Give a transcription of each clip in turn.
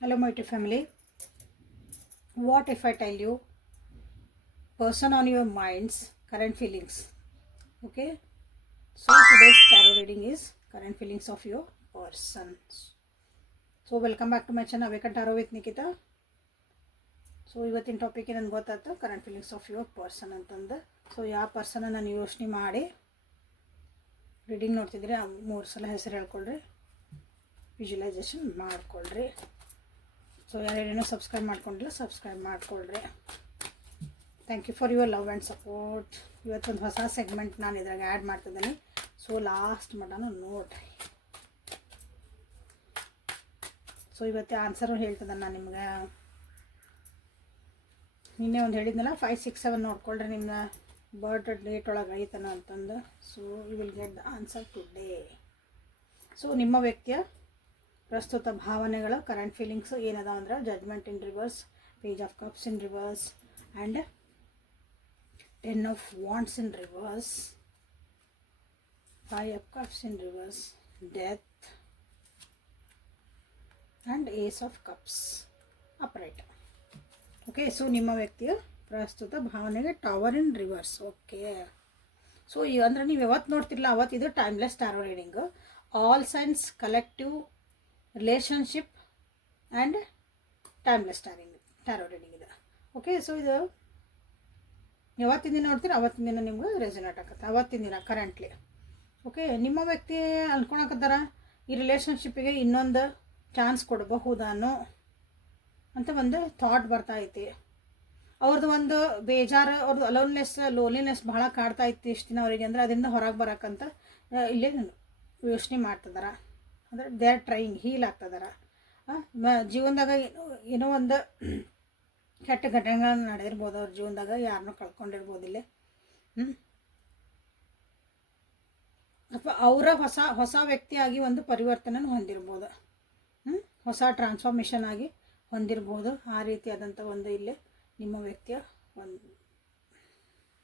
Hello, my dear family. What if I tell you person on your mind's current feelings? Okay. So today's tarot reading is current feelings of your person. So welcome back to my channel Awaken Tarot with Nikita. So ಇವತ್ತಿನ topic ನನಗೆ ಗೊತ್ತಾಯ್ತು current feelings of your person ಅಂತಂದು. So ಯಾವ ಪರ್ಸನ್ನ ನಾನು ಯೋಚನೆ ಮಾಡಿ reading ನೋಡ್ತಿದ್ರಿ 3 ಸಲ ಹೆಸರು ಹೇಳ್ಕೊಳ್ರಿ, ವಿಜುವಲೈಸೇಷನ್ ಮಾಡ್ಕೊಳ್ರಿ. ಸೊ ಯಾರೇನೋ ಸಬ್ಸ್ಕ್ರೈಬ್ ಮಾಡ್ಕೊಂಡಿಲ್ಲ ಸಬ್ಸ್ಕ್ರೈಬ್ ಮಾಡ್ಕೊಳ್ರಿ. Thank you for your love and support. ಇವತ್ತೊಂದು ಹೊಸ ಸೆಗ್ಮೆಂಟ್ ನಾನು ಇದ್ರಾಗ ಆ್ಯಡ್ ಮಾಡ್ತಿದ್ದೀನಿ. ಸೊ ಲಾಸ್ಟ್ ಮಟನು ನೋಡ್ರಿ. ಸೊ ಇವತ್ತು ಆನ್ಸರು ಹೇಳ್ತಿದ್ದೆ ನಾನು ನಿಮ್ಗೆ. ನಿನ್ನೆ ಒಂದು ಹೇಳಿದ್ನಲ್ಲ 5, 6, 7 ನೋಡ್ಕೊಳ್ರಿ ನಿಮ್ಮ ಬರ್ತ್ ಡೇಟ್ ಒಳಗೆ ಐತನ ಅಂತಂದು. So you will get the answer today. So ನಿಮ್ಮ ವ್ಯಕ್ತಿಯ ಪ್ರಸ್ತುತ ಭಾವನೆಗಳು ಕರೆಂಟ್ ಫೀಲಿಂಗ್ಸ್ ಏನದ ಅಂದ್ರೆ judgement in reverse, page of cups in reverse and 10 of wands in reverse, 5 of cups in reverse, death and ace of cups upright. Okay, so ನಿಮ್ಮ ವ್ಯಕ್ತಿಯ ಪ್ರಸ್ತುತ ಭಾವನೆಗೆ tower in reverse. Okay, so ಅಂದರೆ ನೀವು ಯಾವತ್ತು ನೋಡ್ತಿರಲ್ಲ ಅವತ್ತು ಇದು timeless tarot reading. All signs collective relationship and timeless tarot reading ಇದೆ. ಓಕೆ, ಸೊ ಇದು ಯಾವತ್ತಿನ ದಿನ ನೋಡ್ತೀರ ಅವತ್ತಿನ ದಿನ ನಿಮ್ಗೆ ರೆಸನೇಟ್ ಆಗುತ್ತೆ, ಅವತ್ತಿನ ದಿನ ಕರೆಂಟ್ಲಿ. ಓಕೆ, ನಿಮ್ಮ ವ್ಯಕ್ತಿ ಅನ್ಕೊಳಕತ್ತಾರ ಈ ರಿಲೇಷನ್ಶಿಪ್ಪಿಗೆ ಇನ್ನೊಂದು ಚಾನ್ಸ್ ಕೊಡಬಹುದಾನೋ ಅಂತ ಒಂದು ಥಾಟ್ ಬರ್ತಾ ಐತಿ. ಅವ್ರದ್ದು ಒಂದು ಬೇಜಾರು, ಅವ್ರದ್ದು ಲೋನ್ಲಿನೆಸ್ ಭಾಳ ಕಾಡ್ತಾ ಇತ್ತು ಇಷ್ಟು ದಿನ ಅವರಿಗೆ. ಅಂದರೆ ಅದರಿಂದ ಹೊರಗೆ ಬರೋಕ್ಕಂತ ಇಲ್ಲೇ ಯೋಚನೆ ಮಾಡ್ತಿದಾರ. ಅಂದರೆ ದೇ ಆರ್ ಟ್ರೈಯಿಂಗ್, ಹೀಲ್ ಆಗ್ತದಾರ. ಜೀವನದಾಗ ಏನೋ ಒಂದು ಕೆಟ್ಟ ಘಟನೆಗಳನ್ನ ನಡೆದಿರ್ಬೋದು ಅವ್ರ ಜೀವನದಾಗ, ಯಾರನ್ನೂ ಕಳ್ಕೊಂಡಿರ್ಬೋದು ಇಲ್ಲಿ. ಅಥವಾ ಅವರ ಹೊಸ ವ್ಯಕ್ತಿಯಾಗಿ ಒಂದು ಪರಿವರ್ತನೆ ಹೊಂದಿರ್ಬೋದು, ಹೊಸ ಟ್ರಾನ್ಸ್ಫಾರ್ಮೇಷನ್ ಆಗಿ ಹೊಂದಿರ್ಬೋದು. ಆ ರೀತಿಯಾದಂಥ ಒಂದು ಇಲ್ಲಿ ನಿಮ್ಮ ವ್ಯಕ್ತಿಯ ಒಂದು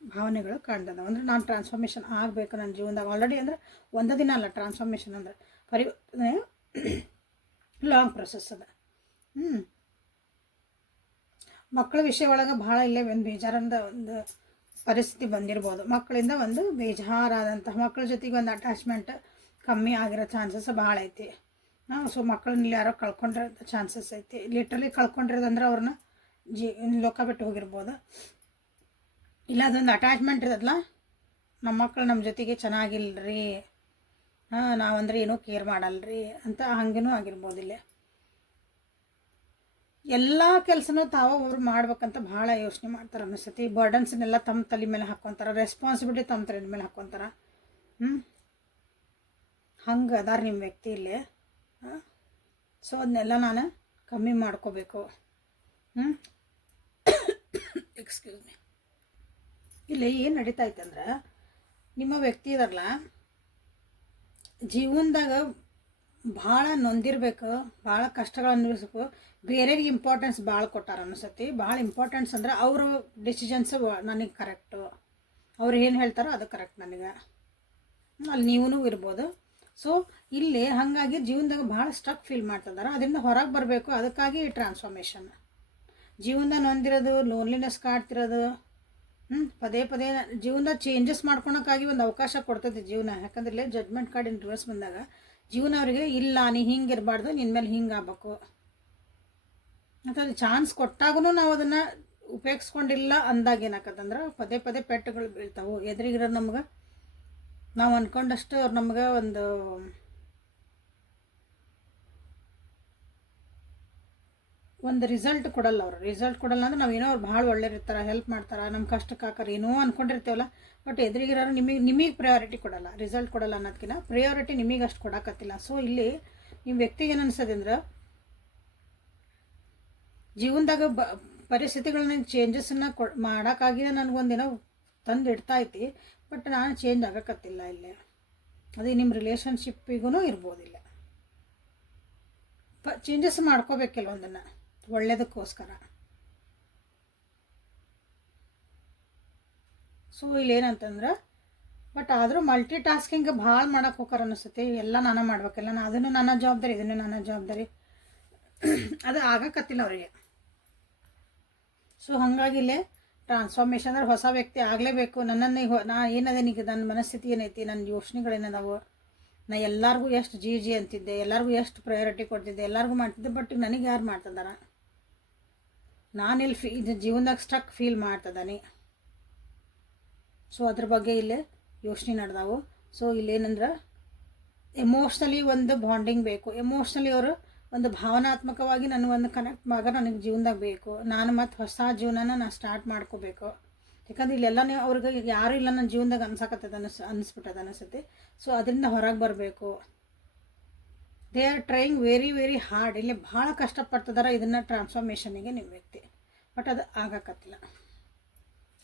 ಭಾವನೆಗಳು ಕಾಣ್ತದೆ. ಅಂದರೆ ನಾನು ಟ್ರಾನ್ಸ್ಫಾರ್ಮೇಷನ್ ಆಗಬೇಕು ನನ್ನ ಜೀವನದಾಗ ಆಲ್ರೆಡಿ. ಅಂದರೆ ಒಂದು ದಿನ ಅಲ್ಲ, ಟ್ರಾನ್ಸ್ಫಾರ್ಮೇಷನ್ ಅಂದರೆ ಪರಿವರ್ತನೆ ಲಾಂಗ್ ಪ್ರೊಸೆಸ್ ಅದ. ಮಕ್ಕಳ ವಿಷಯ ಒಳಗೆ ಭಾಳ ಇಲ್ಲೇ ಒಂದು ಬೇಜಾರಂದ ಒಂದು ಪರಿಸ್ಥಿತಿ ಬಂದಿರ್ಬೋದು. ಮಕ್ಕಳಿಂದ ಒಂದು ಬೇಜಾರಾದಂತಹ ಮಕ್ಕಳ ಜೊತೆಗೆ ಒಂದು ಅಟ್ಯಾಚ್ಮೆಂಟ್ ಕಮ್ಮಿ ಆಗಿರೋ ಚಾನ್ಸಸ್ ಭಾಳ ಐತಿ. ಸೊ ಮಕ್ಕಳನ್ನ ಯಾರೋ ಕಳ್ಕೊಂಡಿರೋ ಚಾನ್ಸಸ್ ಐತಿ. ಲಿಟ್ರಲಿ ಕಳ್ಕೊಂಡಿರೋದಂದ್ರೆ ಅವ್ರನ್ನ ಲೋಕ ಬಿಟ್ಟು ಹೋಗಿರ್ಬೋದು. ಇಲ್ಲ ಅದೊಂದು ಅಟ್ಯಾಚ್ಮೆಂಟ್ ಇರೋದಲ್ಲ, ನಮ್ಮ ಮಕ್ಕಳು ನಮ್ಮ ಜೊತೆಗೆ ಚೆನ್ನಾಗಿಲ್ಲರಿ, ನಾವಂದ್ರೆ ಏನೂ ಕೇರ್ ಮಾಡಲ್ರಿ ಅಂತ ಹಂಗೇನೂ ಆಗಿರ್ಬೋದು. ಇಲ್ಲೇ ಎಲ್ಲ ಕೆಲಸನೂ ಒಬ್ರು ಮಾಡ್ಬೇಕಂತ ಭಾಳ ಯೋಚನೆ ಮಾಡ್ತಾರೆ ಅನಿಸ್ತೈತಿ. ಬರ್ಡನ್ಸ್ನೆಲ್ಲ ತಮ್ಮ ತಲೆ ಮೇಲೆ ಹಾಕ್ಕೊತಾರೆ, ರೆಸ್ಪಾನ್ಸಿಬಿಲಿಟಿ ತಮ್ಮ ತಲೆ ಮೇಲೆ ಹಾಕ್ಕೊತಾರೆ. ಹಂಗೆ ಅದಾರ ನಿಮ್ಮ ವ್ಯಕ್ತಿ ಇಲ್ಲೇ. ಸೊ ಅದನ್ನೆಲ್ಲ ನಾನು ಕಮ್ಮಿ ಮಾಡ್ಕೋಬೇಕು. Excuse me. ಇಲ್ಲಿ ಏನು ನಡೀತಾ ಇತ್ತಂದ್ರೆ ನಿಮ್ಮ ವ್ಯಕ್ತಿ ಇದಾರಲ್ಲ ಜೀವನದಾಗ ಭಾಳ ನೊಂದಿರ್ಬೇಕು, ಭಾಳ ಕಷ್ಟಗಳು ಅನ್ಭವಿಸ್ಬೇಕು. ಬೇರೆಯವ್ರಿಗೆ ಇಂಪಾರ್ಟೆನ್ಸ್ ಭಾಳ ಕೊಟ್ಟಾರ ಅನಿಸ್ತೈತಿ. ಭಾಳ ಇಂಪಾರ್ಟೆನ್ಸ್ ಅಂದ್ರೆ ಅವ್ರ ಡಿಸಿಷನ್ಸ್ ನನಗೆ ಕರೆಕ್ಟು, ಅವ್ರು ಏನು ಹೇಳ್ತಾರೋ ಅದು ಕರೆಕ್ಟ್ ನನಗೆ. ಅಲ್ಲಿ ನೀವೂ ಇರ್ಬೋದು. ಸೊ ಇಲ್ಲಿ ಹಾಗಾಗಿ ಜೀವನದಾಗ ಭಾಳ ಸ್ಟ್ರಕ್ ಫೀಲ್ ಮಾಡ್ತಿದ್ದಾರೆ. ಅದರಿಂದ ಹೊರಗೆ ಬರಬೇಕು. ಅದಕ್ಕಾಗಿ ಈ ಟ್ರಾನ್ಸ್ಫಾರ್ಮೇಷನ್. ಜೀವನದಾಗ ನೊಂದಿರೋದು, ಲೋನ್ಲಿನೆಸ್ ಕಾಡ್ತಿರೋದು, ಪದೇ ಪದೇ ಜೀವನದಾಗ ಚೇಂಜಸ್ ಮಾಡ್ಕೊಳಕ್ಕಾಗಿ ಒಂದು ಅವಕಾಶ ಕೊಡ್ತದೆ ಜೀವನ. ಯಾಕಂದ್ರೆ ಇಲ್ಲೇ ಜಡ್ಜ್ಮೆಂಟ್ ಕಾರ್ಡ್ ಇನ್ ರಿವರ್ಸ್ ಬಂದಾಗ ಜೀವನ ಅವರಿಗೆ ಇಲ್ಲ ನೀ ಹಿಂಗೆ ಇರಬಾರ್ದು, ನಿನ್ನ ಮೇಲೆ ಹಿಂಗೆ ಆಗ್ಬೇಕು ಅಂತ ಅದು ಚಾನ್ಸ್ ಕೊಟ್ಟಾಗೂ ನಾವು ಅದನ್ನು ಉಪಯೋಗಿಸ್ಕೊಂಡಿಲ್ಲ ಅಂದಾಗ ಏನಾಕತ್ತಂದ್ರೆ ಪದೇ ಪದೇ ಪೆಟ್ಟುಗಳು ಬೀಳ್ತಾವೆ. ಎದುರಿಗಿರೋ ನಮ್ಗೆ ನಾವು ಅಂದ್ಕೊಂಡಷ್ಟು ಅವ್ರು ನಮ್ಗೆ ಒಂದು ರಿಸಲ್ಟ್ ಕೊಡಲ್ಲ. ಅವರು ರಿಸಲ್ಟ್ ಕೊಡಲ್ಲ ಅಂದ್ರೆ ನಾವೇನೋ ಅವ್ರು ಭಾಳ ಒಳ್ಳೆಯರಿರ್ತಾರೆ, ಹೆಲ್ಪ್ ಮಾಡ್ತಾರೆ, ನಮ್ಮ ಕಷ್ಟಕ್ಕೆ ಹಾಕೋರು ಏನೋ ಅಂದ್ಕೊಂಡಿರ್ತೇವಲ್ಲ. ಬಟ್ ಎದುರಿಗಿರೋರು ನಿಮಗೆ ಪ್ರಯಾರಿಟಿ ಕೊಡಲ್ಲ, ರಿಸಲ್ಟ್ ಕೊಡಲ್ಲ ಅನ್ನೋದಕ್ಕಿಂತ ಪ್ರಯಾರಿಟಿ ನಿಮಗೆ ಅಷ್ಟು ಕೊಡೋಕತ್ತಿಲ್ಲ. ಸೊ ಇಲ್ಲಿ ನಿಮ್ಮ ವ್ಯಕ್ತಿಗೆ ಏನು ಅನ್ಸೋದು ಅಂದ್ರೆ ಜೀವನದಾಗ ಪರಿಸ್ಥಿತಿಗಳನ್ನ ಚೇಂಜಸ್ಸನ್ನು ಮಾಡೋಕ್ಕಾಗಿ ನನಗೊಂದಿನ ತಂದು ಇಡ್ತಾ ಐತಿ, ಬಟ್ ನಾನು ಚೇಂಜ್ ಆಗೋಕತ್ತಿಲ್ಲ ಇಲ್ಲೇ. ಅದು ನಿಮ್ಮ ರಿಲೇಷನ್ಶಿಪ್ಪಿಗೂ ಇರ್ಬೋದಿಲ್ಲ. ಚೇಂಜಸ್ ಮಾಡ್ಕೋಬೇಕು ಕೆಲವೊಂದನ್ನು ಒಳ್ಳೇದಕ್ಕೋಸ್ಕರ. ಸೊ ಇಲ್ಲೇನಂತಂದ್ರೆ ಬಟ್ ಆದರೂ ಮಲ್ಟಿ ಟಾಸ್ಕಿಂಗ್ ಭಾಳ ಮಾಡೋಕೆ ಹೋಗಾರ ಅನಿಸ್ತೈತಿ. ಎಲ್ಲ ನಾನು ಮಾಡ್ಬೇಕಲ್ಲ, ಅದನ್ನು ನನ್ನ ಜವಾಬ್ದಾರಿ, ಇದನ್ನು ನನ್ನ ಜವಾಬ್ದಾರಿ. ಅದು ಆಗಕತ್ತಿಲ್ಲ ಅವರಿಗೆ. ಸೊ ಹಾಗಾಗಿ ಇಲ್ಲೇ ಟ್ರಾನ್ಸ್ಫಾರ್ಮೇಷನ್ ಅಂದ್ರೆ ಹೊಸ ವ್ಯಕ್ತಿ ಆಗಲೇಬೇಕು. ನನ್ನನ್ನು ನಾ ಏನದೇನೀಗ ನನ್ನ ಮನಸ್ಥಿತಿ ಏನೈತಿ, ನನ್ನ ಯೋಚನೆಗಳೇನದಾವು, ನಾ ಎಲ್ಲರಿಗೂ ಎಷ್ಟು ಜಿ ಅಂತಿದ್ದೆ, ಎಲ್ಲರಿಗೂ ಎಷ್ಟು ಪ್ರಯಾರಿಟಿ ಕೊಡ್ತಿದ್ದೆ, ಎಲ್ಲರಿಗೂ ಮಾಡ್ತಿದ್ದೆ. ಬಟ್ ನನಗೆ ಯಾರು ಮಾಡ್ತಿದ್ದಾರ, ನಾನಿಲ್ಲಿ ಇದು ಜೀವನದಾಗ ಸ್ಟ್ರಕ್ ಫೀಲ್ ಮಾಡ್ತದಾನೆ. ಸೊ ಅದ್ರ ಬಗ್ಗೆ ಇಲ್ಲೇ ಯೋಚನೆ ನಡೆದಾವು. ಸೊ ಇಲ್ಲೇನಂದ್ರೆ ಎಮೋಷ್ನಲಿ ಒಂದು ಬಾಂಡಿಂಗ್ ಬೇಕು. ಎಮೋಷ್ನಲಿ ಅವರು ಒಂದು ಭಾವನಾತ್ಮಕವಾಗಿ ಒಂದು ಕನೆಕ್ಟ್ ನನಗೆ ಜೀವನದಾಗ ಬೇಕು. ನಾನು ಮತ್ತು ಹೊಸ ಜೀವನನ ನಾನು ಸ್ಟಾರ್ಟ್ ಮಾಡ್ಕೋಬೇಕು. ಯಾಕಂದ್ರೆ ಇಲ್ಲೆಲ್ಲ ಅವ್ರಿಗೆ ಯಾರೂ ಇಲ್ಲ ನನ್ನ ಜೀವನದಾಗ ಅನ್ಸಕತ್ತದ ಅನಿಸ್ಬಿಟ್ಟದ ಅನಿಸುತ್ತೆ. ಸೊ ಅದರಿಂದ ಹೊರಗೆ ಬರಬೇಕು. They are trying very very hard. ಇಲ್ಲಿ ಭಾಳ ಕಷ್ಟಪಡ್ತಿದಾರೆ ಇದನ್ನು ಟ್ರಾನ್ಸ್ಫಾರ್ಮೇಷನಿಗೆ ನಿಮ್ಮ ವ್ಯಕ್ತಿ. ಬಟ್ ಅದು ಆಗಕತ್ತಿಲ್ಲ.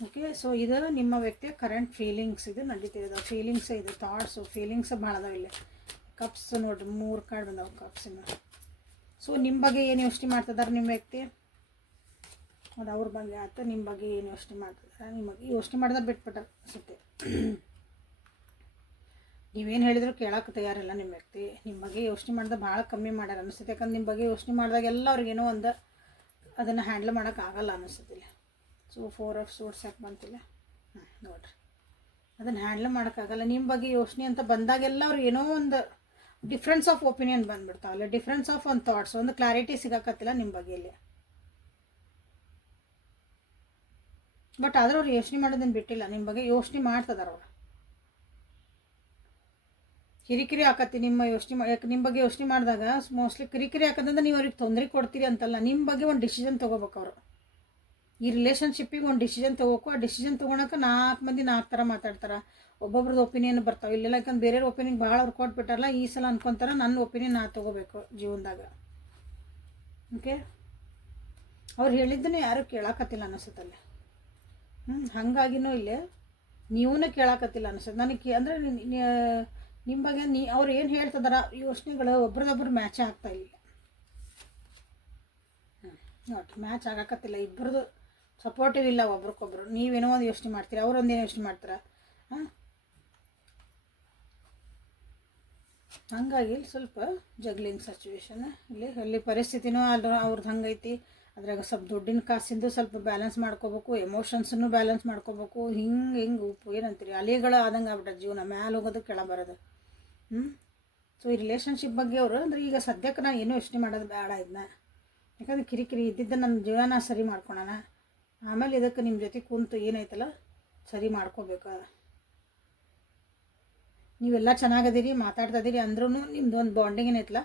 ಓಕೆ, ಸೊ ಇದು ನಿಮ್ಮ ವ್ಯಕ್ತಿಯ ಕರೆಂಟ್ ಫೀಲಿಂಗ್ಸ್ ಇದು ನಡೀತಿದೆ. ಫೀಲಿಂಗ್ಸ್ ಇದು ಥಾಟ್ಸು ಫೀಲಿಂಗ್ಸ್ ಭಾಳ ಅದಾವೆ ಇಲ್ಲಿ. ಕಪ್ಸ್ ನೋಡಿರಿ 3 ಕಾರ್ಡ್ ಬಂದಾವೆ ಕಪ್ಸಿನ. ಸೊ ನಿಮ್ಮ ಬಗ್ಗೆ ಏನು ಯೋಚನೆ ಮಾಡ್ತಿದ್ದಾರೆ ನಿಮ್ಮ ವ್ಯಕ್ತಿ, ಅದು ಅವ್ರ ಬಗ್ಗೆ ಆಯ್ತು. ನಿಮ್ಮ ಬಗ್ಗೆ ಏನು ಯೋಚನೆ ಮಾಡ್ತಿದ್ದಾರೆ, ನಿಮ್ಮ ಬಗ್ಗೆ ಯೋಚನೆ ಮಾಡಿದ್ರೆ ಬಿಟ್ಬಿಟ್ಟಾರೆ ಅನಿಸುತ್ತೆ. ನೀವೇನು ಹೇಳಿದ್ರು ಕೇಳೋಕೆ ತಯಾರಿಲ್ಲ ನಿಮ್ಮ ವ್ಯಕ್ತಿ. ನಿಮ್ಮ ಬಗ್ಗೆ ಯೋಚನೆ ಮಾಡಿದ್ರೆ ಭಾಳ ಕಮ್ಮಿ ಮಾಡ್ಯಾರ ಅನಿಸುತ್ತೆ. ಯಾಕಂದ್ರೆ ನಿಮ್ಮ ಬಗ್ಗೆ ಯೋಚನೆ ಮಾಡಿದಾಗೆಲ್ಲ ಅವ್ರಿಗೇನೋ ಒಂದು ಅದನ್ನು ಹ್ಯಾಂಡ್ಲ್ ಮಾಡೋಕ್ಕಾಗಲ್ಲ ಅನಿಸುತ್ತಿಲ್ಲ. ಸೊ 4 ಆಫ್ ಸೋರ್ಸ್ ಯಾಕೆ ಬಂತಿಲ್ಲ ನೋಡಿರಿ, ಅದನ್ನು ಹ್ಯಾಂಡ್ಲ್ ಮಾಡೋಕ್ಕಾಗಲ್ಲ. ನಿಮ್ಮ ಬಗ್ಗೆ ಯೋಚನೆ ಅಂತ ಬಂದಾಗೆಲ್ಲ ಅವ್ರಿಗೆ ಏನೋ ಒಂದು ಡಿಫ್ರೆನ್ಸ್ ಆಫ್ ಒಪಿನಿಯನ್ ಬಂದುಬಿಡ್ತಾವಲ್ಲ, ಡಿಫ್ರೆನ್ಸ್ ಆಫ್ ಒಂದು ಥಾಟ್ಸ್, ಒಂದು ಕ್ಲಾರಿಟಿ ಸಿಗಕತ್ತಿಲ್ಲ ನಿಮ್ಮ ಬಗ್ಗೆಯಲ್ಲಿ. ಬಟ್ ಆದ್ರೆ ಅವ್ರು ಯೋಚನೆ ಮಾಡೋದನ್ನು ಬಿಟ್ಟಿಲ್ಲ, ನಿಮ್ಮ ಬಗ್ಗೆ ಯೋಚನೆ ಮಾಡ್ತದಾರ ಅವ್ರು. ಕಿರಿಕಿರಿ ಆಕತ್ತಿ ನಿಮ್ಮ ಯೋಚನೆ ಯಾಕೆ ನಿಮ್ಮ ಬಗ್ಗೆ ಯೋಚನೆ ಮಾಡಿದಾಗ ಮೋಸ್ಟ್ಲಿ ಕಿರಿಕಿರಿ ಆಕತ್ತಂದ್ರೆ ನೀವು ಅವ್ರಿಗೆ ತೊಂದರೆ ಕೊಡ್ತೀರಿ ಅಂತಲ್ಲ, ನಿಮ್ಮ ಬಗ್ಗೆ ಒಂದು ಡಿಸಿಷನ್ ತೊಗೋಬೇಕು ಅವರು. ಈ ರಿಲೇಷನ್ಶಿಪ್ಪಿಗೆ ಒಂದು ಡಿಸಿಷನ್ ತೊಗೋಬೇಕು. ಆ ಡಿಸಿಷನ್ ತೊಗೊಳಕ್ಕೆ 4 ಮಂದಿ 4 ಥರ ಮಾತಾಡ್ತಾರೆ. ಒಬ್ಬೊಬ್ರದ್ದು ಒಪಿನಿಯನ್ ಬರ್ತಾವೆ ಇಲ್ಲೆಲ್ಲ. ಯಾಕಂದ್ರೆ ಬೇರೆಯವ್ರ ಒಪಿನಿಯನ್ ಭಾಳ ಅವ್ರು ಕೊಟ್ಬಿಟ್ಟಾರಲ್ಲ, ಈ ಸಲ ಅನ್ಕೊತಾರೆ ನನ್ನ ಒಪಿನಿಯನ್ ನಾ ತೊಗೋಬೇಕು ಜೀವನದಾಗ. ಓಕೆ, ಅವ್ರು ಹೇಳಿದ್ದನ್ನು ಯಾರೂ ಕೇಳಾಕತ್ತಿಲ್ಲ ಅನಿಸುತ್ತಲ್ಲಿ. ಹಾಗಾಗಿನೂ ಇಲ್ಲೇ ನೀವೂ ಕೇಳಾಕತ್ತಿಲ್ಲ ಅನಿಸುತ್ತೆ ನನಗೆ. ಅಂದರೆ ನಿಮ್ಮ ಬಗ್ಗೆ ಅವ್ರು ಏನು ಹೇಳ್ತಿದಾರ ಯೋಚನೆಗಳು ಒಬ್ರದೊಬ್ರು ಮ್ಯಾಚೇ ಆಗ್ತಾಯಿಲ್ಲ. ನೋಡಿರಿ, ಮ್ಯಾಚ್ ಆಗಕತ್ತಿಲ್ಲ. ಇಬ್ಬರದು ಸಪೋರ್ಟಿವ್ ಇಲ್ಲ ಒಬ್ರಿಗೊಬ್ರು. ನೀವೇನೋ ಒಂದು ಯೋಚನೆ ಮಾಡ್ತೀರಾ, ಅವರೊಂದೇನು ಯೋಚನೆ ಮಾಡ್ತೀರಾ. ಹಂಗಾಗಿ ಸ್ವಲ್ಪ ಜಗ್ಲಿಂಗ್ ಸಿಚುವೇಶನ್ ಇಲ್ಲಿ ಪರಿಸ್ಥಿತಿನೂ ಅವ್ರದ್ದು ಹಂಗೈತಿ. ಅದ್ರಾಗ ಸ್ವಲ್ಪ ದುಡ್ಡಿನ ಕಾಸಿಂದು ಸ್ವಲ್ಪ ಬ್ಯಾಲೆನ್ಸ್ ಮಾಡ್ಕೋಬೇಕು, ಎಮೋಷನ್ಸನ್ನು ಬ್ಯಾಲೆನ್ಸ್ ಮಾಡ್ಕೋಬೇಕು. ಹಿಂಗೆ ಉಪ್ಪು ಏನಂತೀರಿ ಅಲೆಗಳು ಆದಂಗೆ ಆಗ್ಬಿಟ್ಟೆ ಜೀವನ, ಮ್ಯಾಲೆ ಹೋಗೋದು ಕೆಳ ಬರೋದು. ಸೊ ಈ ರಿಲೇಷನ್ಶಿಪ್ ಬಗ್ಗೆ ಅವರು ಅಂದರೆ ಈಗ ಸದ್ಯಕ್ಕೆ ನಾನು ಏನೂ ಯೋಚನೆ ಮಾಡೋದು ಬೇಡ ಇದನ್ನ. ಯಾಕಂದ್ರೆ ಕಿರಿಕಿರಿ ಇದ್ದಿದ್ದ ನನ್ನ ಜೀವನ ಸರಿ ಮಾಡ್ಕೊಳೋಣ, ಆಮೇಲೆ ಇದಕ್ಕೆ ನಿಮ್ಮ ಜೊತೆ ಕುಂತು ಏನೈತಲ್ಲ ಸರಿ ಮಾಡ್ಕೋಬೇಕು. ನೀವೆಲ್ಲ ಚೆನ್ನಾಗದೀರಿ, ಮಾತಾಡ್ತಾಯಿದ್ದೀರಿ ಅಂದ್ರೂ ನಿಮ್ದು ಒಂದು ಬಾಂಡಿಂಗ್ ಏನೈತಲ್ಲ,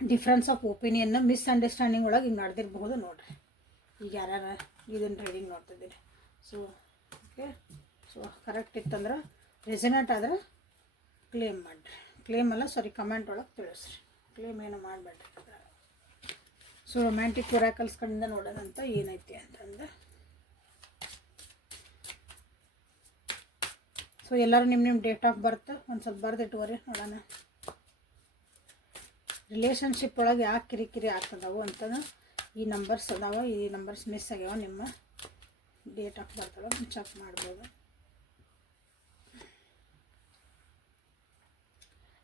ಡಿಫ್ರೆನ್ಸ್ ಆಫ್ ಒಪಿನಿಯನ್ನ ಮಿಸ್ಅಂಡರ್ಸ್ಟ್ಯಾಂಡಿಂಗ್ ಒಳಗೆ ಹಿಂಗೆ ನಡೆದಿರಬಹುದು ನೋಡಿರಿ. ಈಗ ಯಾರು ಇದನ್ನು ರೀಡಿಂಗ್ ನೋಡ್ತಿದ್ದೀರಿ. ಸೊ ಓಕೆ, ಸೊ ಕರೆಕ್ಟ್ ಇತ್ತಂದ್ರೆ ರೆಸನೇಟ್ ಆದ್ರೆ ಕ್ಲೇಮ್ ಮಾಡಿರಿ. ಕ್ಲೇಮ್ ಅಲ್ಲ ಸಾರಿ, ಕಮೆಂಟ್ ಒಳಗೆ ತಿಳಿಸ್ರಿ. ಕ್ಲೇಮ್ ಏನು ಮಾಡಬೇಡ್ರಿ. ಸೊ ರೊಮ್ಯಾಂಟಿಕ್ ಒರಾಕಲ್ಸ್ ಕಡೆಯಿಂದ ನೋಡೋದಂತ ಏನೈತಿ ಅಂತಂದ್ರೆ, ಸೊ ಎಲ್ಲರೂ ನಿಮ್ಮ ಡೇಟ್ ಆಫ್ ಬರ್ತ್ ಒಂದು ಸ್ವಲ್ಪ ಬರೆದಿಟ್ಟುವರಿ ನೋಡೋಣ. ರಿಲೇಷನ್ಶಿಪ್ ಒಳಗೆ ಯಾಕೆ ಕಿರಿಕಿರಿ ಆಗ್ತದವು ಅಂತ ಈ ನಂಬರ್ಸ್ ಅದಾವ, ಈ ನಂಬರ್ಸ್ ಮಿಸ್ ಆಗ್ಯಾವ. ನಿಮ್ಮ ಡೇಟ್ ಆಫ್ ಬರ್ತ್ ಒಳಗೆ ಚೆಕ್ ಮಾಡ್ಬೋದು.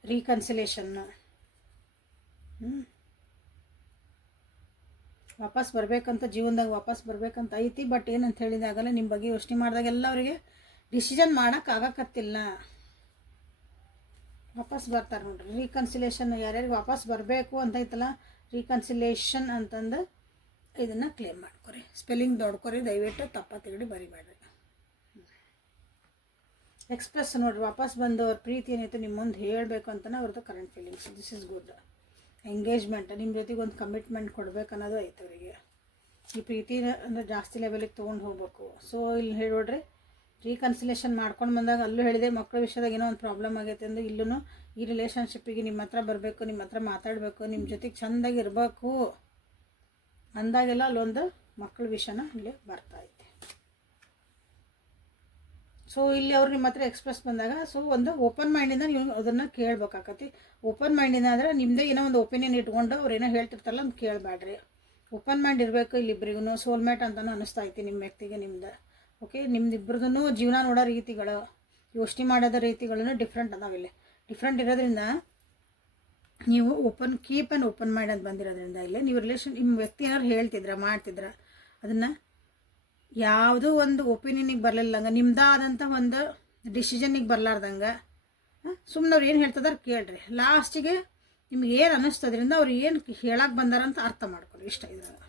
ರೀಕನ್ಸಿಲೇಷನ್ ವಾಪಸ್ ಬರಬೇಕಂತ, ಜೀವನದಾಗ ವಾಪಸ್ ಬರಬೇಕಂತ ಐತಿ. ಬಟ್ ಏನಂತ ಹೇಳಿದಾಗಲ್ಲ ನಿಮ್ಮ ಬಗ್ಗೆ ಯೋಚನೆ ಮಾಡಿದಾಗೆಲ್ಲ ಅವರಿಗೆ ಡಿಸಿಷನ್ ಮಾಡೋಕ್ಕಾಗಕತ್ತಿಲ್ಲ. ವಾಪಸ್ ಬರ್ತಾರೆ ನೋಡ್ರಿ. ರೀಕನ್ಸಿಲೇಷನ್ ಯಾರ್ಯಾರಿಗೆ ವಾಪಸ್ ಬರಬೇಕು ಅಂತ ಐತಲ್ಲ, ರೀಕನ್ಸಿಲೇಷನ್ ಅಂತಂದು ಇದನ್ನು ಕ್ಲೇಮ್ ಮಾಡ್ಕೊರಿ. ಸ್ಪೆಲ್ಲಿಂಗ್ ದೊಡ್ಕೊರಿ, ದಯವಿಟ್ಟು ತಪ್ಪ ತಿಗಡಿ ಬರಿಬೇಡ್ರಿ. ಎಕ್ಸ್ಪ್ರೆಸ್ ನೋಡ್ರಿ, ವಾಪಸ್ ಬಂದು ಅವ್ರ ಪ್ರೀತಿ ಏನೈತೆ ನಿಮ್ಮ ಮುಂದೆ ಹೇಳಬೇಕು ಅಂತಲೇ ಅವ್ರದ್ದು current feelings. This is good. Engagement, ನಿಮ್ಮ ಜೊತೆಗೆ ಒಂದು ಕಮಿಟ್ಮೆಂಟ್ ಕೊಡ್ಬೇಕು ಅನ್ನೋದು ಐತೆ ಅವರಿಗೆ. ಈ ಪ್ರೀತಿನ ಅಂದರೆ ಜಾಸ್ತಿ ಲೆವೆಲಿಗೆ ತೊಗೊಂಡು ಹೋಗ್ಬೇಕು. ಸೊ ಇಲ್ಲಿ ಹೇಳೋಡ್ರಿ, ರೀಕನ್ಸಿಲೇಷನ್ ಮಾಡ್ಕೊಂಡು ಬಂದಾಗ ಅಲ್ಲೂ ಹೇಳಿದೆ ಮಕ್ಕಳ ವಿಷಯದಾಗ ಏನೋ ಒಂದು ಪ್ರಾಬ್ಲಮ್ ಆಗೈತೆ ಅಂದ್ರೆ ಇಲ್ಲೂ ಈ ರಿಲೇಷನ್ಶಿಪ್ಪಿಗೆ ನಿಮ್ಮ ಹತ್ರ ಬರಬೇಕು, ನಿಮ್ಮ ಹತ್ರ ಮಾತಾಡಬೇಕು, ನಿಮ್ಮ ಜೊತೆಗೆ ಚೆಂದಾಗಿ ಇರಬೇಕು ಅಂದಾಗೆಲ್ಲ ಅಲ್ಲೊಂದು ಮಕ್ಕಳ ವಿಷಯನ ಇಲ್ಲಿ ಬರ್ತಾಯಿದೆ. ಸೊ ಇಲ್ಲಿ ಅವ್ರು ನಿಮ್ಮ ಹತ್ರ ಎಕ್ಸ್ಪ್ರೆಸ್ ಬಂದಾಗ ಸೊ ಒಂದು ಓಪನ್ ಮೈಂಡಿಂದ ನೀವು ಅದನ್ನು ಕೇಳ್ಬೇಕಾಕತಿ. ಓಪನ್ ಮೈಂಡಿಂದ ಅಂದರೆ ನಿಮ್ಮದೇ ಏನೋ ಒಂದು ಒಪಿನಿಯನ್ ಇಟ್ಕೊಂಡು ಅವ್ರು ಏನೋ ಹೇಳ್ತಿರ್ತಾರಲ್ಲ ಅಂತ ಕೇಳಬೇಡ್ರಿ. ಓಪನ್ ಮೈಂಡ್ ಇರಬೇಕು ಇಲ್ಲಿಬ್ಬರಿಗೂ. ಸೋಲ್ಮೇಟ್ ಅಂತಲೂ ಅನ್ನಿಸ್ತಾ ಐತಿ ನಿಮ್ಮ ವ್ಯಕ್ತಿಗೆ ನಿಮ್ದು. ಓಕೆ, ನಿಮ್ದಿಬ್ಬರದೂ ಜೀವನ ನೋಡೋ ರೀತಿಗಳು, ಯೋಚನೆ ಮಾಡೋದ ರೀತಿಗಳೂ ಡಿಫ್ರೆಂಟ್ ಅದಾವಿಲ್ಲಿ. ಡಿಫ್ರೆಂಟ್ ಇರೋದ್ರಿಂದ ನೀವು ಕೀಪ್ ಆ್ಯಂಡ್ ಓಪನ್ ಮೈಂಡ್ ಅಂತ ಬಂದಿರೋದ್ರಿಂದ ಇಲ್ಲಿ ನೀವು ನಿಮ್ಮ ವ್ಯಕ್ತಿ ಏನಾದ್ರು ಹೇಳ್ತಿದ್ರ ಮಾಡ್ತಿದ್ರ ಅದನ್ನು ಯಾವುದೋ ಒಂದು ಒಪಿನಿಯನಿಗೆ ಬರಲಿಲ್ಲಂಗೆ ನಿಮ್ದಾದಂಥ ಒಂದು ಡಿಸಿಷನಿಗೆ ಬರಲಾರ್ದಂಗೆ ಸುಮ್ಮನೆ ಅವ್ರು ಏನು ಹೇಳ್ತಿದಾರೆ ಕೇಳ್ರಿ. ಲಾಸ್ಟಿಗೆ ನಿಮ್ಗೆ ಏನು ಅನ್ನಿಸ್ತದ್ರಿಂದ ಅವ್ರು ಏನು ಹೇಳಕ್ಕೆ ಬಂದಾರಂತ ಅರ್ಥ ಮಾಡ್ಕೊರಿ. ಇಷ್ಟ ಇದ್ರಾಗ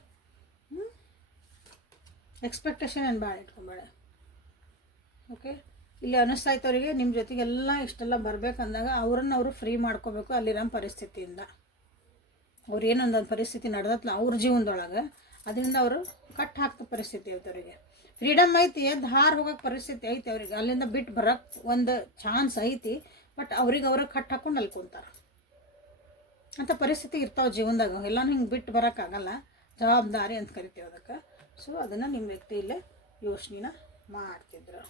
ಎಕ್ಸ್ಪೆಕ್ಟೇಷನ್ ಏನು ಭಾಳ ಇಟ್ಕೊಂಬೇಡ. ಓಕೆ, ಇಲ್ಲಿ ಅನ್ನಿಸ್ತಾಯ್ತು ಅವರಿಗೆ ನಿಮ್ಮ ಜೊತೆಗೆಲ್ಲ ಇಷ್ಟೆಲ್ಲ ಬರಬೇಕಂದಾಗ ಅವರು ಫ್ರೀ ಮಾಡ್ಕೋಬೇಕು ಅಲ್ಲಿರೋ ಪರಿಸ್ಥಿತಿಯಿಂದ. ಅವ್ರು ಏನೊಂದೊಂದು ಪರಿಸ್ಥಿತಿ ನಡೆದತ್ಲ ಅವ್ರ ಜೀವನದೊಳಗೆ, ಅದರಿಂದ ಅವರು ಕಟ್ ಹಾಕ್ತ ಪರಿಸ್ಥಿತಿ ಐತೆ ಅವರಿಗೆ. ಫ್ರೀಡಮ್ ಐತಿ, ಧಾರ್ ಹೋಗೋಕೆ ಪರಿಸ್ಥಿತಿ ಐತಿ ಅವ್ರಿಗೆ, ಅಲ್ಲಿಂದ ಬಿಟ್ಟು ಬರೋಕ್ಕೆ ಒಂದು ಚಾನ್ಸ್ ಐತಿ. ಬಟ್ ಅವ್ರಿಗೆ ಕಟ್ ಹಾಕ್ಕೊಂಡು ಅಲ್ಲಿ ಕುಂತಾರೆ ಅಂಥ ಪರಿಸ್ಥಿತಿ ಇರ್ತಾವೆ ಜೀವನದಾಗ. ಎಲ್ಲನೂ ಹಿಂಗೆ ಬಿಟ್ಟು ಬರೋಕ್ಕಾಗಲ್ಲ, ಜವಾಬ್ದಾರಿ ಅಂತ ಕರಿತೀವಿ ಅದಕ್ಕೆ. ಸೊ ಅದನ್ನು ನಿಮ್ಮ ವ್ಯಕ್ತಿ ಇಲ್ಲೇ ಯೋಚನೆನ ಮಾಡ್ತಿದ್ರು.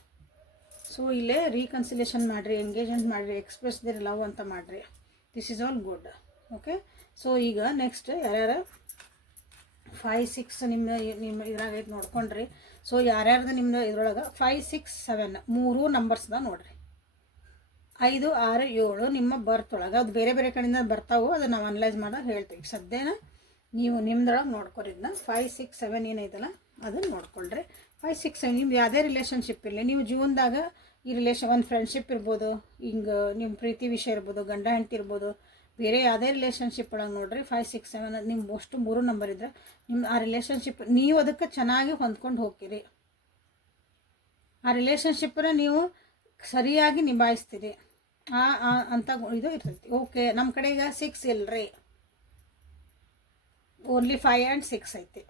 ಸೊ ಇಲ್ಲೇ ರೀಕನ್ಸಿಲೇಷನ್ ಮಾಡಿರಿ, ಎಂಗೇಜ್ಮೆಂಟ್ ಮಾಡಿರಿ, ಎಕ್ಸ್ಪ್ರೆಸ್ ದೇರ್ ಲವ್ ಅಂತ ಮಾಡಿರಿ. This is all good. Okay, so ಈಗ ನೆಕ್ಸ್ಟ್ ಯಾರ್ಯಾರು 5, 6 ನಿಮ್ಮ ಇದ್ರಾಗೈತೆ ನೋಡ್ಕೊಂಡ್ರಿ. ಸೊ ಯಾರ್ಯಾರ್ದು ನಿಮ್ಮದು ಇದ್ರೊಳಗೆ 5, 6, 7 3 ನಂಬರ್ಸ್ದ ನೋಡಿರಿ. 5, 6, 7 ನಿಮ್ಮ ಬರ್ತ್ ಒಳಗೆ ಅದು ಬೇರೆ ಬೇರೆ ಕಡೆಯಿಂದ ಬರ್ತಾವೆ. ಅದನ್ನು ನಾವು ಅನಲೈಸ್ ಮಾಡೋದು ಹೇಳ್ತೀವಿ. ಸದ್ಯನ ನೀವು ನಿಮ್ದೊಳಗೆ ನೋಡ್ಕೊರಿದ್ನ 5, 6, 7 ಏನೈತಲ್ಲ ಅದನ್ನು ನೋಡ್ಕೊಳ್ರಿ. 5, 6, 7 ನಿಮ್ದು ಯಾವುದೇ ರಿಲೇಷನ್ಶಿಪ್ ಇರಲಿ, ನೀವು ಜೀವನದಾಗ ಈ ಒಂದು ಫ್ರೆಂಡ್ಶಿಪ್ ಇರ್ಬೋದು, ಹಿಂಗೆ ನಿಮ್ಮ ಪ್ರೀತಿ ವಿಷಯ ಇರ್ಬೋದು, ಗಂಡ ಹೆಂಡತಿ ಇರ್ಬೋದು, ಬೇರೆ ಯಾವುದೇ ರಿಲೇಷನ್ಶಿಪ್ ಒಳಗೆ ನೋಡಿರಿ 5, 6, 7 ನಿಮ್ಗೆ ಅಷ್ಟು 3 ನಂಬರ್ ಇದ್ದರೆ ನಿಮ್ಮ ಆ ರಿಲೇಷನ್ಶಿಪ್ ನೀವು ಅದಕ್ಕೆ ಚೆನ್ನಾಗಿ ಹೊಂದ್ಕೊಂಡು ಹೋಗ್ತೀರಿ. ಆ ರಿಲೇಷನ್ಶಿಪ್ಪನ್ನ ನೀವು ಸರಿಯಾಗಿ ನಿಭಾಯಿಸ್ತೀರಿ ಅಂತ ಇದು ಇರ್ತೈತಿ. ಓಕೆ, ನಮ್ಮ ಕಡೆ ಈಗ 6 ಇಲ್ಲರಿ, ಓನ್ಲಿ 5 and 6 ಐತಿ.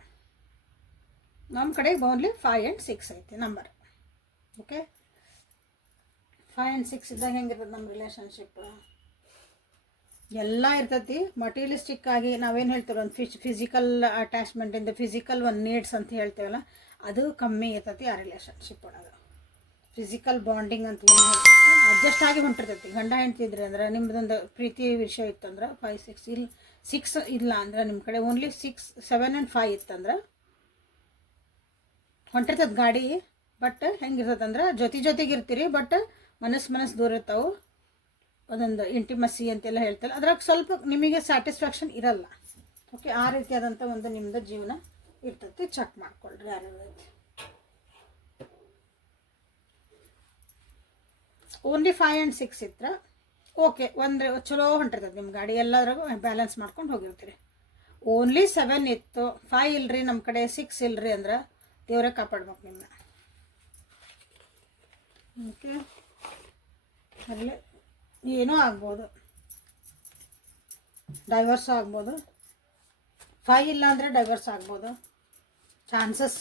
ನಮ್ಮ ಕಡೆ ಓನ್ಲಿ 5 and 6 ಐತಿ ನಂಬರ್. ಓಕೆ, 5 and 6 ಇದ್ದಾಗ ಹೆಂಗಿರ್ತದೆ ನಮ್ಮ ರಿಲೇಷನ್ಶಿಪ್? ಎಲ್ಲ ಇರ್ತೈತಿ. ಮಟೀರಿಯಲಿಸ್ಟಿಕ್ ಆಗಿ ನಾವೇನು ಹೇಳ್ತೀವಿ, ಒಂದು ಫಿಸಿಕಲ್ ಅಟ್ಯಾಚ್ಮೆಂಟಿಂದ ಫಿಸಿಕಲ್ ಒಂದು ನೀಡ್ಸ್ ಅಂತ ಹೇಳ್ತೀವಲ್ಲ, ಅದು ಕಮ್ಮಿ ಇರ್ತೈತಿ ಆ ರಿಲೇಷನ್ಶಿಪ್ ಒಳಗೆ. ಫಿಸಿಕಲ್ ಬಾಂಡಿಂಗ್ ಅಂತ ಏನು ಅಡ್ಜಸ್ಟ್ ಆಗಿ ಹೊಂಟಿರ್ತೈತಿ. ಗಂಡ ಹೆಂಡ್ತಿದ್ರಿ ಅಂದ್ರೆ ನಿಮ್ದೊಂದು ಪ್ರೀತಿ ವಿಷಯ ಇತ್ತಂದ್ರೆ 5, 6 ಇಲ್ಲ, 6 ಇಲ್ಲ ಅಂದ್ರೆ ನಿಮ್ಮ ಕಡೆ ಓನ್ಲಿ 6, 7 and 5 ಇತ್ತಂದ್ರೆ ಹೊಂಟಿರ್ತದೆ ಗಾಡಿ. ಬಟ್ ಹೆಂಗಿರ್ತದಂದ್ರೆ ಜೊತೆಗಿರ್ತೀರಿ, ಬಟ್ ಮನಸ್ಸು ದೂರ ಇರ್ತಾವೆ. ಅದೊಂದು ಇಂಟಿಮಸಿ ಅಂತೆಲ್ಲ ಹೇಳ್ತಾರೆ, ಅದ್ರಾಗ ಸ್ವಲ್ಪ ನಿಮಗೆ ಸ್ಯಾಟಿಸ್ಫ್ಯಾಕ್ಷನ್ ಇರಲ್ಲ. ಓಕೆ, ಆ ರೀತಿಯಾದಂಥ ಒಂದು ನಿಮ್ಮದು ಜೀವನ ಇರ್ತೈತಿ. ಚೆಕ್ ಮಾಡ್ಕೊಳ್ರಿ ಯಾರ್ಯಾರೈತಿ. ಓನ್ಲಿ 5 and 6 ಇದ್ರೆ ಓಕೆ, ಒಂದು ಚಲೋ ಹೊಂಟಿರ್ತದೆ ನಿಮ್ಮ ಗಾಡಿ, ಎಲ್ಲದ್ರಾಗೂ ಬ್ಯಾಲೆನ್ಸ್ ಮಾಡ್ಕೊಂಡು ಹೋಗಿರ್ತೀರಿ. ಓನ್ಲಿ 7 ಇತ್ತು, 5 ಇಲ್ರಿ ನಮ್ಮ ಕಡೆ, 6 ಇಲ್ರಿ ಅಂದ್ರೆ ದೇವರೇ ಕಾಪಾಡ್ಬೇಕು ನಿಮ್ಮನ್ನ. ಓಕೆ, ಅಲ್ಲೇ ಏನೋ ಆಗ್ಬೋದು, ಡೈವರ್ಸ್ ಆಗ್ಬೋದು. 5 ಇಲ್ಲ ಅಂದರೆ ಡೈವರ್ಸ್ ಆಗ್ಬೋದು, ಚಾನ್ಸಸ್.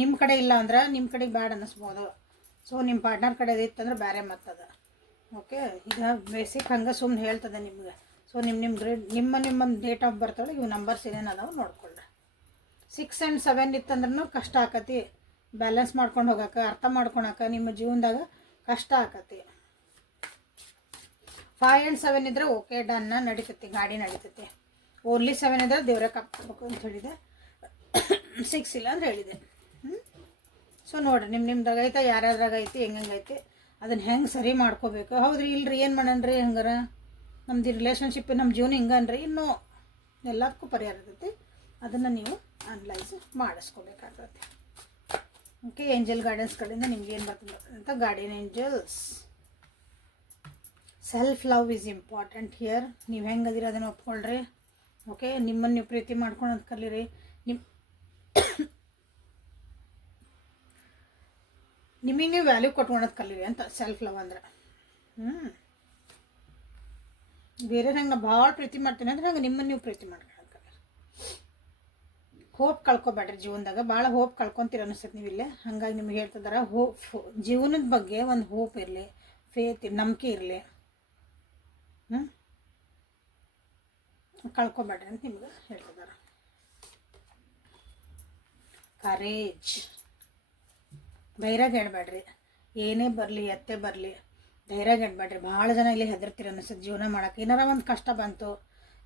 ನಿಮ್ಮ ಕಡೆ ಇಲ್ಲ ಅಂದ್ರೆ ನಿಮ್ಮ ಕಡೆಗೆ ಬ್ಯಾಡ್ ಅನ್ನಿಸ್ಬೋದು. ಸೊ ನಿಮ್ಮ ಪಾರ್ಟ್ನರ್ ಕಡೆ ಇತ್ತಂದ್ರೆ ಬೇರೆ ಮತ್ತದ. ಓಕೆ, ಈಗ ಬೇಸಿಕ್ ಹಂಗೆ ಸುಮ್ಮನೆ ಹೇಳ್ತದೆ ನಿಮ್ಗೆ. ಸೊ ನಿಮ್ಮ ಡೇಟ್ ಆಫ್ ಬರ್ತ್ ಒಳಗೆ ಇವು ನಂಬರ್ಸ್ ಏನೇನು ಅದಾವೆ ನೋಡ್ಕೊಳ್ಳಿ. 6 and 7 ಇತ್ತಂದ್ರೂ ಕಷ್ಟ ಆಕತಿ ಬ್ಯಾಲೆನ್ಸ್ ಮಾಡ್ಕೊಂಡು ಹೋಗೋಕೆ, ಅರ್ಥ ಮಾಡ್ಕೊಳಕ್ಕೆ ನಿಮ್ಮ ಜೀವನದಾಗ ಕಷ್ಟ ಆಕತಿ. 5 and 7 ಇದ್ರೆ ಓಕೆ, ಡನ್ನ ನಡೀತೈತಿ, ಗಾಡಿ ನಡೀತೈತಿ. ಓನ್ಲಿ 7 ಇದ್ರೆ ದೇವ್ರ ಕಾಪಾಡಬೇಕು ಅಂತ ಹೇಳಿದೆ. 6 ಇಲ್ಲ ಅಂದ್ರೆ ಹೇಳಿದೆ. ಸೊ ನೋಡಿರಿ ನಿಮ್ದಾಗ ಐತೆ, ಯಾರ್ಯಾದ್ರಾಗ ಐತಿ, ಹೆಂಗೈತಿ, ಅದನ್ನು ಹೆಂಗೆ ಸರಿ ಮಾಡ್ಕೋಬೇಕು. ಹೌದ್ರಿ ಇಲ್ರಿ ಏನು ಮಾಡಣ್ರಿ, ಹಂಗಾರ ನಮ್ದು ರಿಲೇಷನ್ಶಿಪ್ ನಮ್ಮ ಜೀವನ ಹಿಂಗನ್ರಿ, ಇನ್ನೂ ಎಲ್ಲದಕ್ಕೂ ಪರಿಹಾರ ಇರ್ತೈತಿ. ಅದನ್ನು ನೀವು ಅನಲೈಸ್ ಮಾಡಿಸ್ಕೋಬೇಕಾಗ್ತೈತಿ. ಓಕೆ, ಏಂಜಲ್ ಗಾರ್ಡನ್ಸ್ ಕಡೆಯಿಂದ ನಿಮ್ಗೆ ಏನು ಬರ್ತದೆ ಅಂತ. Guardian angels, self love is important here. ನೀವು ಹೆಂಗದಿರ ಅದನ್ನು ಒಪ್ಕೊಳ್ರಿ. ಓಕೆ, ನಿಮ್ಮನ್ನು ನೀವು ಪ್ರೀತಿ ಮಾಡ್ಕೊಳೋದು ಕಲೀರಿ. ನಿಮಗೆ ನೀವು ವ್ಯಾಲ್ಯೂ ಕೊಟ್ಕೊಳೋದು ಕಲೀರಿ ಅಂತ ಸೆಲ್ಫ್ ಲವ್ ಅಂದ್ರೆ. ಬೇರೆ ಹೆಂಗೆ ನಾ ಭಾಳ ಪ್ರೀತಿ ಮಾಡ್ತೀನಿ ಅಂದ್ರೆ ಹಂಗೆ ನಿಮ್ಮನ್ನು ನೀವು ಪ್ರೀತಿ ಮಾಡ್ಕೊಳೋದು ಕಲೀರಿ. ಹೋಪ್ ಕಳ್ಕೊಬೇಡ್ರಿ ಜೀವನದಾಗ. ಭಾಳ ಹೋಪ್ ಕಳ್ಕೊತೀರ ಅನಿಸ್ತೈತೆ ನೀವು ಇಲ್ಲೇ. ಹಾಗಾಗಿ ನಿಮ್ಗೆ ಹೇಳ್ತಿದಾರೆ ಜೀವನದ ಬಗ್ಗೆ ಒಂದು ಹೋಪ್ ಇರಲಿ, ಫೇತ್ ನಂಬಿಕೆ ಇರಲಿ. ಕಳ್ಕೊಬೇಡ್ರಿ ಅಂತ ನಿಮ್ಗೆ ಹೇಳ್ತಿದಾರೆ. ಕರೇಜ್, ಧೈರ್ಯ ಹೇಳ್ಬೇಡ್ರಿ. ಏನೇ ಬರಲಿ, ಎತ್ತೆ ಬರಲಿ, ಧೈರ್ಯ ಹೇಳ್ಬೇಡ್ರಿ. ಭಾಳ ಜನ ಇಲ್ಲಿ ಹೆದರ್ತೀರ ಅನಿಸ್ತದೆ ಜೀವನ ಮಾಡೋಕೆ. ಏನಾರ ಒಂದು ಕಷ್ಟ ಬಂತು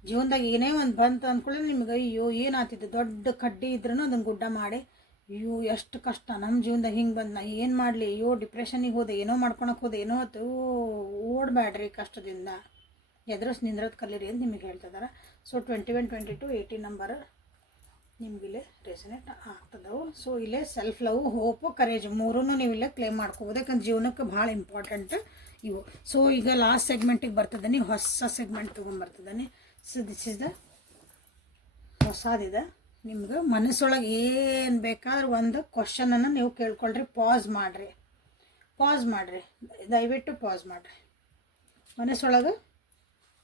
ಜೀವನದಾಗ, ಏನೇ ಒಂದು ಬಂತು ಅಂದ್ಕೊಳ್ಳಿ ನಿಮ್ಗೆ ಅಯ್ಯೋ ಏನಾಗ್ತಿತ್ತು, ದೊಡ್ಡ ಕಡ್ಡಿ ಇದ್ರೂ ಅದನ್ನು ಗುಡ್ಡ ಮಾಡಿ ಅಯ್ಯೋ ಎಷ್ಟು ಕಷ್ಟ ನಮ್ಮ ಜೀವನದಾಗ ಹಿಂಗೆ ಬಂದು ನಾ ಏನು ಮಾಡಲಿ, ಅಯ್ಯೋ ಡಿಪ್ರೆಷನಿಗೆ ಹೋದೆ, ಏನೋ ಮಾಡ್ಕೊಳಕ್ಕೆ ಹೋದೆ, ಏನೋ ಆಯ್ತು. ಓಡಬೇಡ್ರಿ ಕಷ್ಟದಿಂದ. ಎದುರಿಸಿ ನಿಂದ್ರದ್ದು ಕಲೀರಿ ಅಂತ ನಿಮಗೆ ಹೇಳ್ತಿದ್ದಾರೆ. ಸೊ 21, 22, 18 ನಂಬರ್ ನಿಮಗಿಲ್ಲೇ ರೆಸನೇಟ್ ಆಗ್ತದವು. ಸೊ ಇಲ್ಲೇ ಸೆಲ್ಫ್ ಲವ್, ಹೋಪು, ಕರೇಜ್ ಮೂರನ್ನು ನೀವು ಇಲ್ಲೇ ಕ್ಲೇಮ್ ಮಾಡ್ಕೋಬೋದು. ಯಾಕಂದ್ರೆ ಜೀವನಕ್ಕೆ ಭಾಳ ಇಂಪಾರ್ಟೆಂಟ್ ಇವು. ಸೊ ಈಗ ಲಾಸ್ಟ್ ಸೆಗ್ಮೆಂಟಿಗೆ ಬರ್ತದಾನೆ, ಹೊಸ ಸೆಗ್ಮೆಂಟ್ ತೊಗೊಂಬರ್ತದಾನೆ. ಸೊ ದಿಸ್ ಇಸ್ ದ ಹೊಸದಿದೆ. ನಿಮ್ಗೆ ಮನಸ್ಸೊಳಗೆ ಏನು ಬೇಕಾದ್ರೆ ಒಂದು ಕ್ವಶನನ್ನು ನೀವು ಕೇಳ್ಕೊಳ್ರಿ. ಪಾಸ್ ಮಾಡಿರಿ, ದಯವಿಟ್ಟು ಪಾಸ್ ಮಾಡಿರಿ. ಮನಸ್ಸೊಳಗೆ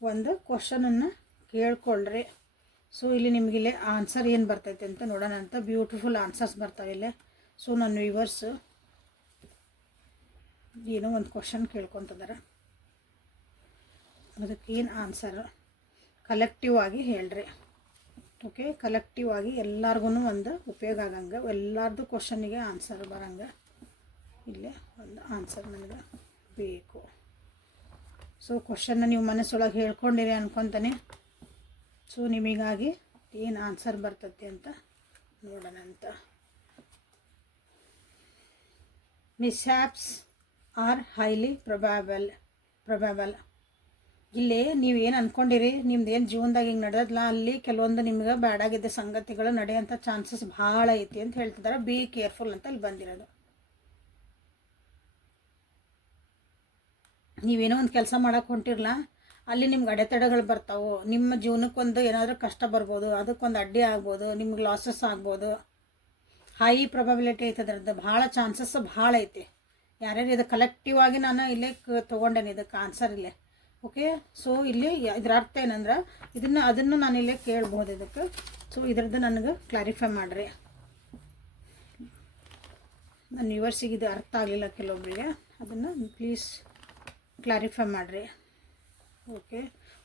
ಒಂದು ಕ್ವಶನನ್ನು ಕೇಳ್ಕೊಳ್ರಿ. ಸೊ ಇಲ್ಲಿ ನಿಮಗಿಲ್ಲೇ ಆನ್ಸರ್ ಏನು ಬರ್ತೈತೆ ಅಂತ ನೋಡೋಣ ಅಂತ. ಬ್ಯೂಟಿಫುಲ್ ಆನ್ಸರ್ಸ್ ಬರ್ತಾವೆ ಇಲ್ಲೇ. ಸೊ ನನ್ನ ವ್ಯೂವರ್ಸು ಏನೋ ಒಂದು ಕ್ವಶನ್ ಕೇಳ್ಕೊತಿದ್ದಾರೆ, ಅದಕ್ಕೆ ಏನು ಆನ್ಸರ್ ಕಲೆಕ್ಟಿವ್ ಆಗಿ ಹೇಳ್ರಿ. ಓಕೆ, ಕಲೆಕ್ಟಿವ್ ಆಗಿ ಎಲ್ಲರಿಗೂ ಒಂದು ಉಪಯೋಗ ಆಗಂಗೆ, ಎಲ್ಲರದ್ದು ಕ್ವಶನಿಗೆ ಆನ್ಸರ್ ಬರಂಗೆ ಇಲ್ಲೇ ಒಂದು ಆನ್ಸರ್ ನನಗೆ ಬೇಕು. ಸೊ ಕ್ವಶನ್ನ ನೀವು ಮನಸ್ಸೊಳಗೆ ಹೇಳ್ಕೊಂಡಿರಿ ಅನ್ಕೊತಾನೆ. ಸೊ ನಿಮಗಾಗಿ ಏನು ಆನ್ಸರ್ ಬರ್ತೈತಿ ಅಂತ ನೋಡೋಣ ಅಂತ. ಮಿಸ್ಹ್ಯಾಪ್ಸ್ ಆರ್ ಹೈಲಿ ಪ್ರೊಬ್ಯಾಬಲ್. ಇಲ್ಲಿ ನೀವೇನು ಅಂದ್ಕೊಂಡಿರಿ, ನಿಮ್ದು ಏನು ಜೀವನದಾಗ ಹಿಂಗೆ ನಡೆದಲ್ಲ, ಅಲ್ಲಿ ಕೆಲವೊಂದು ನಿಮ್ಗೆ ಬ್ಯಾಡಾಗಿದ್ದ ಸಂಗತಿಗಳು ನಡೆಯೋಂಥ ಚಾನ್ಸಸ್ ಭಾಳ ಐತಿ ಅಂತ ಹೇಳ್ತಿದ್ದಾರೆ. ಬಿ ಕೇರ್ಫುಲ್ ಅಂತ ಇಲ್ಲಿ ಬಂದಿರೋದು. ನೀವೇನೋ ಒಂದು ಕೆಲಸ ಮಾಡೋಕೆ ಹೊಂಟಿರಲ್ಲ, ಅಲ್ಲಿ ನಿಮ್ಗೆ ಅಡೆತಡೆಗಳು ಬರ್ತಾವೆ. ನಿಮ್ಮ ಜೀವನಕ್ಕೊಂದು ಏನಾದರೂ ಕಷ್ಟ ಬರ್ಬೋದು, ಅದಕ್ಕೊಂದು ಅಡ್ಡಿ ಆಗ್ಬೋದು, ನಿಮ್ಗೆ ಲಾಸಸ್ ಆಗ್ಬೋದು. ಹೈ ಪ್ರೊಬಬಿಲಿಟಿ ಐತೆ ಅದರದ್ದು, ಭಾಳ ಚಾನ್ಸಸ್ ಭಾಳ ಐತಿ. ಯಾರ್ಯಾರು ಇದು ಕಲೆಕ್ಟಿವ್ ಆಗಿ ನಾನು ಇಲ್ಲೇ ತೊಗೊಂಡೇನೆ ಇದಕ್ಕೆ ಆನ್ಸರ್ ಇಲ್ಲೇ. ಓಕೆ, ಸೊ ಇಲ್ಲಿ ಇದ್ರ ಅರ್ಥ ಏನಂದ್ರೆ ಅದನ್ನು ನಾನು ಇಲ್ಲೇ ಕೇಳ್ಬೋದು ಇದಕ್ಕೆ. ಸೊ ಇದ್ರದ್ದು ನನಗೆ ಕ್ಲಾರಿಫೈ ಮಾಡಿರಿ. ನನ್ನ ವ್ಯೂವರ್ಸಿಗೆ ಇದು ಅರ್ಥ ಆಗಲಿಲ್ಲ ಕೆಲವೊಬ್ಬರಿಗೆ, ಅದನ್ನು ಪ್ಲೀಸ್ ಕ್ಲಾರಿಫೈ ಮಾಡಿರಿ. Okay,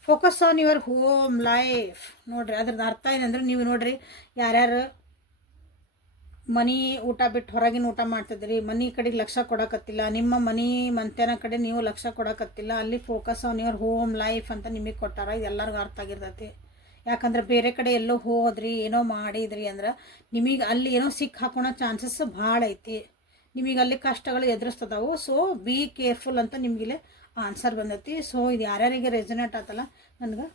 focus on your home life. ನೋಡಿರಿ ಅದ್ರದ್ದು ಅರ್ಥ ಏನಂದ್ರೆ, ನೀವು ನೋಡಿರಿ ಯಾರ್ಯಾರು ಮನಿ ಊಟ ಬಿಟ್ಟು ಹೊರಗಿನ ಊಟ ಮಾಡ್ತಿದ್ರಿ, ಮನಿ ಕಡೆಗೆ ಲಕ್ಷ ಕೊಡೋಕತ್ತಿಲ್ಲ, ನಿಮ್ಮ ಮನಿ ಮಂತ್ಯನ ಕಡೆ ನೀವು ಲಕ್ಷ ಕೊಡೋಕತ್ತಿಲ್ಲ, ಅಲ್ಲಿ focus on your home life ಅಂತ ನಿಮಗೆ ಕೊಟ್ಟಾರ. ಇದು ಎಲ್ಲರಿಗೂ ಅರ್ಥ ಆಗಿರ್ತೈತಿ. ಯಾಕಂದ್ರೆ ಬೇರೆ ಕಡೆ ಎಲ್ಲೋ ಹೋದ್ರಿ, ಏನೋ ಮಾಡಿದ್ರಿ ಅಂದ್ರೆ ನಿಮಗೆ ಅಲ್ಲಿ ಏನೋ ಸಿಕ್ಕ ಹಾಕೋಣ ಚಾನ್ಸಸ್ ಭಾಳ ಐತಿ. ನಿಮಗೆ ಅಲ್ಲಿ ಕಷ್ಟಗಳು ಎದುರಿಸ್ತದವು. ಸೊ ಬಿ ಕೇರ್ಫುಲ್ ಅಂತ ನಿಮಗಿಲ್ಲೇ ಆನ್ಸರ್ ಬಂದೈತಿ. ಸೊ ಇದು ಯಾರ್ಯಾರಿಗೆ ರೆಸನೇಟ್ ಆತಲ್ಲ ನನಗೆ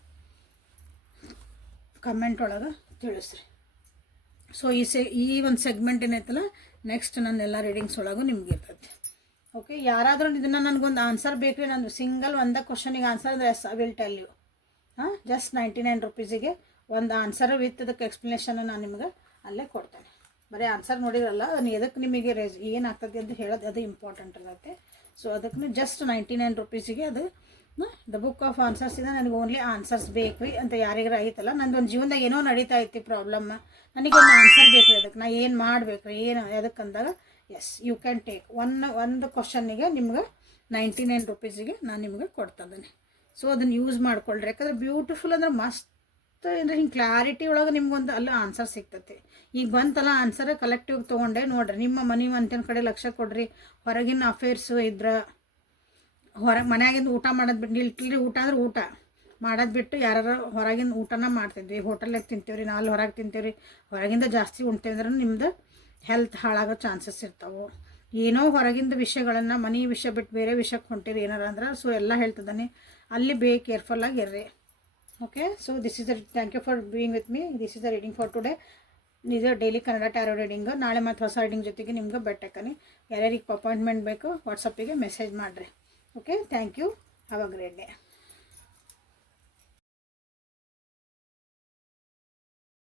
ಕಮೆಂಟ್ ಒಳಗೆ ತಿಳಿಸ್ರಿ. ಸೊ ಈ ಒಂದು ಸೆಗ್ಮೆಂಟ್ ಏನೈತಲ್ಲ, ನೆಕ್ಸ್ಟ್ ನನ್ನೆಲ್ಲ ರೀಡಿಂಗ್ಸ್ ಒಳಗೂ ನಿಮ್ಗೆ ಇರ್ತೈತಿ. ಓಕೆ, ಯಾರಾದರೂ ಇದನ್ನು ನನಗೊಂದು ಆನ್ಸರ್ ಬೇಕು ರೀ, ನಂದು ಸಿಂಗಲ್ ಒಂದೇ ಕ್ವಶನಿಗೆ ಆನ್ಸರ್ ಅಂದರೆ yes I will tell you. Just 99 ರೂಪೀಸಿಗೆ ಒಂದು ಆನ್ಸರ್ ವಿತ್ ಅದಕ್ಕೆ ಎಕ್ಸ್ಪ್ಲನೇಷನ್ ನಾನು ನಿಮ್ಗೆ ಅಲ್ಲೇ ಕೊಡ್ತೇನೆ. ಬರೀ ಆನ್ಸರ್ ನೋಡಿರಲ್ಲ, ಅದನ್ನು ಎದಕ್ಕೆ ನಿಮಗೆ ಏನಾಗ್ತದೆ ಅಂತ ಹೇಳೋದು ಅದು ಇಂಪಾರ್ಟೆಂಟ್ ಇರುತ್ತೆ. ಸೊ ಅದಕ್ಕೆ ಜಸ್ಟ್ 99 ರೂಪೀಸಿಗೆ ಅದು ದ ಬುಕ್ ಆಫ್ ಆನ್ಸರ್ಸ್ ಇದೆ. ನನಗೆ ಓನ್ಲಿ ಆನ್ಸರ್ಸ್ ಬೇಕು ರೀ ಅಂತ ಯಾರಿಗಾರ ಐತಲ್ಲ, ನಂದೊಂದು ಜೀವನದಾಗ ಏನೋ ನಡೀತಾ ಐತಿ ಪ್ರಾಬ್ಲಮ್, ನನಗೊಂದು ಆನ್ಸರ್ ಬೇಕು ರೀ, ಅದಕ್ಕೆ ನಾ ಏನು ಮಾಡಬೇಕು ರೀ, ಏನು ಅದಕ್ಕೆ ಅಂದಾಗ ಎಸ್ ಯು ಕ್ಯಾನ್ ಟೇಕ್ ಒಂದು ಕ್ವಶನ್ನಿಗೆ ನಿಮ್ಗೆ 99 ರೂಪೀಸಿಗೆ ನಾನು ನಿಮಗೆ ಕೊಡ್ತಾ ಇದ್ದೀನಿ. ಸೊ ಅದನ್ನು ಯೂಸ್ ಮಾಡ್ಕೊಳ್ರಿ. ಯಾಕಂದ್ರೆ ಬ್ಯೂಟಿಫುಲ್ ಅಂದ್ರೆ ಮಸ್ತ್ ಅಂದರೆ ಹಿಂಗೆ ಕ್ಲಾರಿಟಿ ಒಳಗೆ ನಿಮ್ಗೊಂದು ಅಲ್ಲ ಆನ್ಸರ್ ಸಿಗ್ತೈತಿ. ಈಗ ಬಂತಲ್ಲ ಆನ್ಸರ್ ಕಲೆಕ್ಟಿವ್ ತೊಗೊಂಡೆ ನೋಡಿರಿ. ನಿಮ್ಮ ಮನಿ ಮಂತಿನ ಕಡೆ ಲಕ್ಷ ಕೊಡ್ರಿ. ಹೊರಗಿನ ಅಫೇರ್ಸು ಇದ್ರೆ ಮನ್ಯಾಗಿಂದ ಊಟ ಮಾಡೋದು ಬಿಟ್ಟು, ಇಲ್ರಿ ಊಟ ಅಂದ್ರೆ ಊಟ ಮಾಡೋದು ಬಿಟ್ಟು ಯಾರು ಹೊರಗಿಂದ ಊಟನ ಮಾಡ್ತಿದ್ವಿ, ಹೋಟೆಲ್ನಾಗ ತಿಂತೀವ್ರಿ, ನಾಲ್ ಹೊರಗೆ ತಿಂತೀವ್ರಿ, ಹೊರಗಿಂದ ಜಾಸ್ತಿ ಉಣ್ತೀವಿ ಅಂದ್ರೆ ನಿಮ್ದು ಹೆಲ್ತ್ ಹಾಳಾಗೋ ಚಾನ್ಸಸ್ ಇರ್ತಾವೆ. ಏನೋ ಹೊರಗಿಂದ ವಿಷಯಗಳನ್ನು ಮನೆ ವಿಷಯ ಬಿಟ್ಟು ಬೇರೆ ವಿಷಯಕ್ಕೆ ಹೊಂಟಿರಿ ಏನಾರ ಅಂದ್ರೆ, ಸೊ ಎಲ್ಲ ಹೇಳ್ತಿದ್ದಾನೆ ಅಲ್ಲಿ ಕೇರ್ಫುಲ್ಲಾಗಿ ಇರ್ರಿ. Okay, so this is thank you for being with me. This is the reading for today. ಇದು ಡೈಲಿ ಕನ್ನಡ ಟ್ಯಾರೋ ರೀಡಿಂಗ್. ನಾಳೆ ಮತ್ತು ಹೊಸ ರೀಡಿಂಗ್ ಜೊತೆಗೆ ನಿಮ್ಗೆ ಬೆಟ್ಟಕ್ಕನಿ. ಯಾರ್ಯಾರಿಗೆ ಅಪಾಯಿಂಟ್ಮೆಂಟ್ ಬೇಕು ವಾಟ್ಸಪ್ಪಿಗೆ ಮೆಸೇಜ್ ಮಾಡಿರಿ. Okay, thank you. Have a great day.